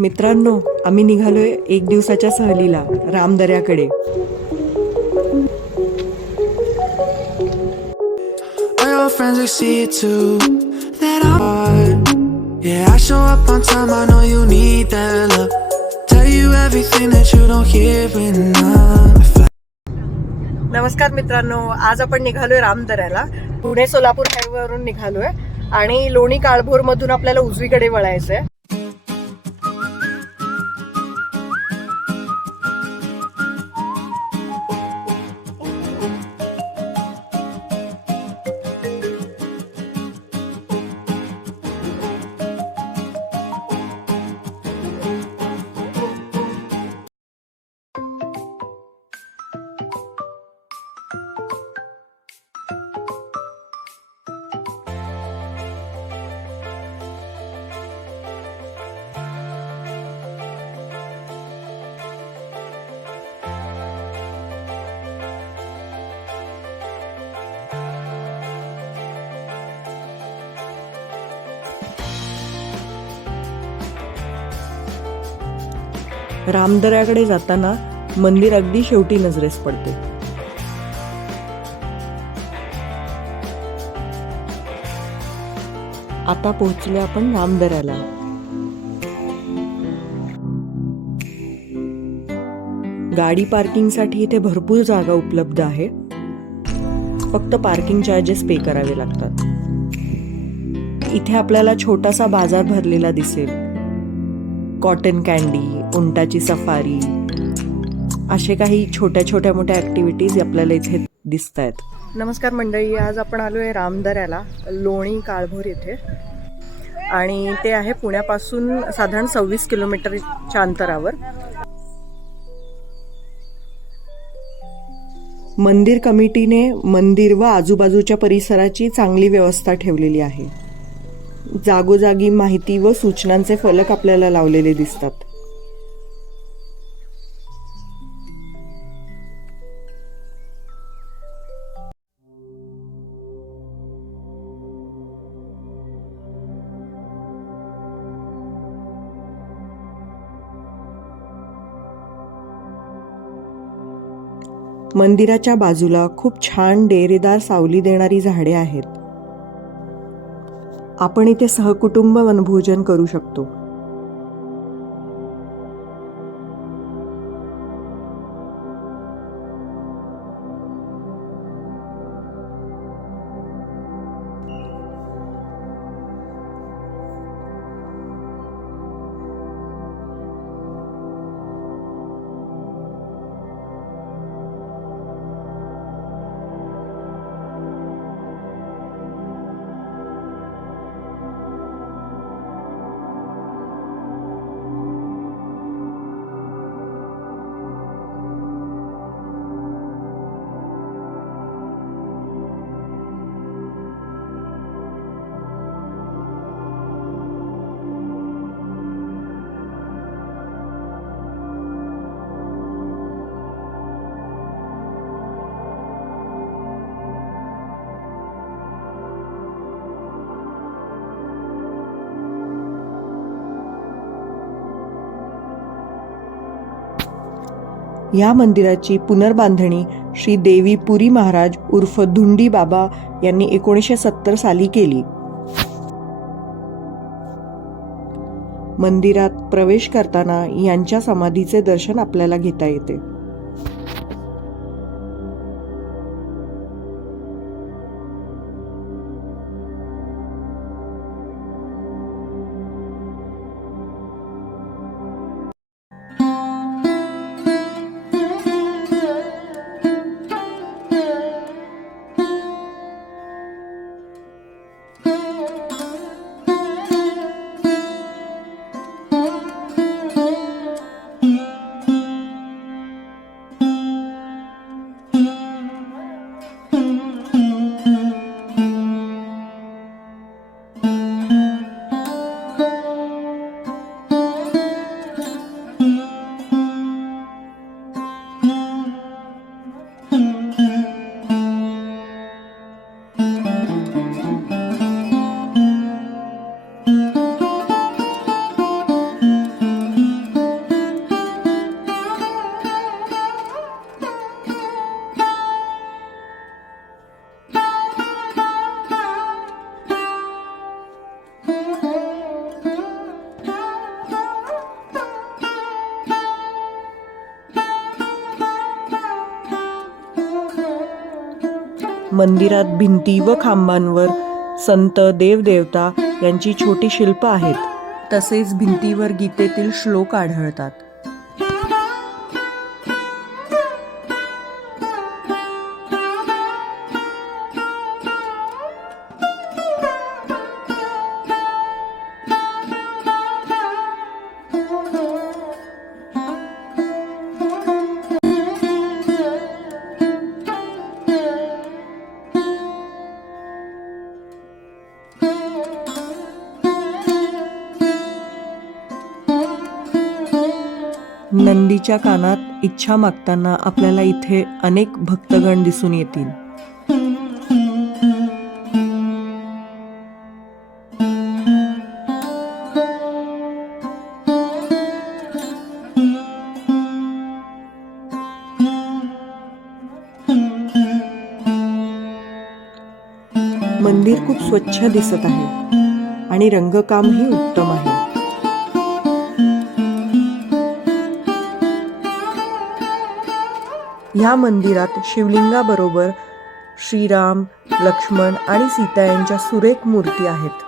मित्रांनो, आम्ही निघालोय एक दिवसाच्या सहलीला रामदऱ्याकडे. Your friends they see it too. That I'm hard. Yeah, I show up on time. I know you need that love. Tell you everything that you don't hear enough. नमस्कार मित्रांनो, आज आपण निघालोय रामदऱ्याला. पुणे सोलापूर हायवेवरून निघालोय आणि लोणी काळभोर मधून आपल्याला उजवीकडे वळायचंय. रामदऱ्याकडे जाताना मंदिर अगदी शेवटी नजरेस पडते. आता पोहोचलो आपण रामदऱ्याला. गाडी पार्किंगसाठी इथे भरपूर जागा उपलब्ध आहे. फक्त पार्किंग चार्जेस पे करावे लागतात. इथे आपल्याला छोटासा बाजार भरलेला दिसेल. कॉटन कॅन्डी, उंटाची सफारी, असे काही छोट्या छोट्या मोठ्या ऍक्टिव्हिटीज आपल्याला इथे दिसत आहेत. नमस्कार मंडळी, आज आपण आलोय रामदऱ्याला लोणी काळभोर येथे, आणि ते आहे पुण्यापासून साधारण 26 किलोमीटरच्या अंतरावर. मंदिर कमिटीने मंदिर व आजूबाजूच्या परिसराची चांगली व्यवस्था ठेवलेली आहे. जागोजागी माहिती व सूचनांचे फलक आपल्याला लावलेले दिसतात. मंदिराच्या बाजूला खूप छान डेरेदार सावली देणारी झाडे आहेत. आपण इथे सहकुटुंब वनभोजन करू शकतो. या मंदिराची पुनर्बांधणी श्री देवी पुरी महाराज उर्फ धुंडी बाबा यांनी 1970 साली केली. मंदिरात प्रवेश करताना यांच्या समाधीचे दर्शन आपल्याला घेता येते. मंदिरात भिंती व खांबांवर संत देवदेवता यांची छोटी शिल्प आहेत. तसेच भिंतीवर गीतेतील श्लोक आढळतात. नंदीच्या कानात इच्छा मागताना आपल्याला इथे अनेक भक्तगण दिसून येतील. मंदिर खूप स्वच्छ दिसत आहे आणि रंगकामही उत्तम आहे. ह्या मंदिरात शिवलिंगाबरोबर श्रीराम, लक्ष्मण आणि सीता यांच्या सुरेख मूर्ती आहेत.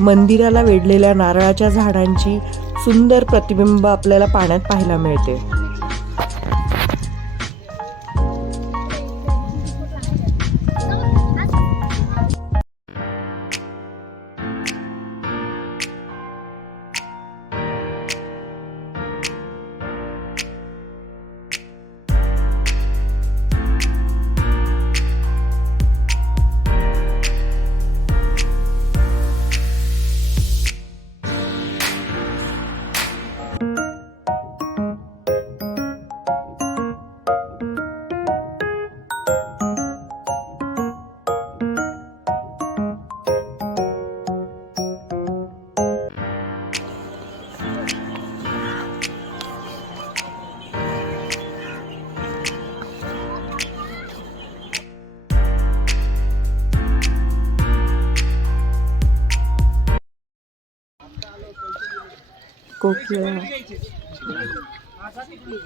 मंदिराला वेढलेल्या नारळाच्या झाडांची सुंदर प्रतिबिंब आपल्याला पाण्यात पाहायला मिळते.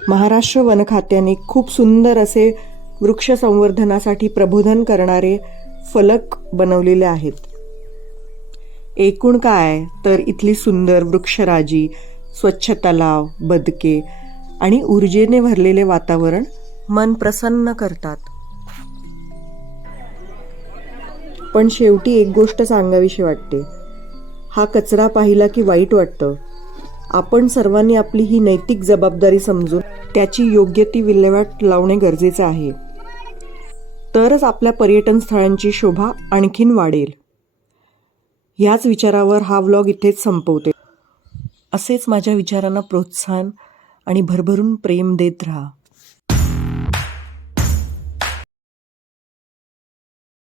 महाराष्ट्र वन खात्याने खूप सुंदर असे वृक्ष संवर्धनासाठी प्रबोधन करणारे फलक बनवलेले आहेत. एकूण काय तर इथली सुंदर वृक्षराजी, स्वच्छ तलाव, बदके आणि ऊर्जेने भरलेले वातावरण मन प्रसन्न करतात. पण शेवटी एक गोष्ट सांगावीशी वाटते. हा कचरा पाहिला की वाईट वाटतं. आपण सर्वांनी आपली ही नैतिक जबाबदारी समजून त्याची योग्य ती विल्हेवाट लावणे गरजेचे आहे. तरच आपल्या पर्यटन स्थळांची शोभा आणखीन वाढेल. ह्याच विचारावर हा व्लॉग इथेच संपवते. असेच माझ्या विचारांना प्रोत्साहन आणि भरभरून प्रेम देत राहा.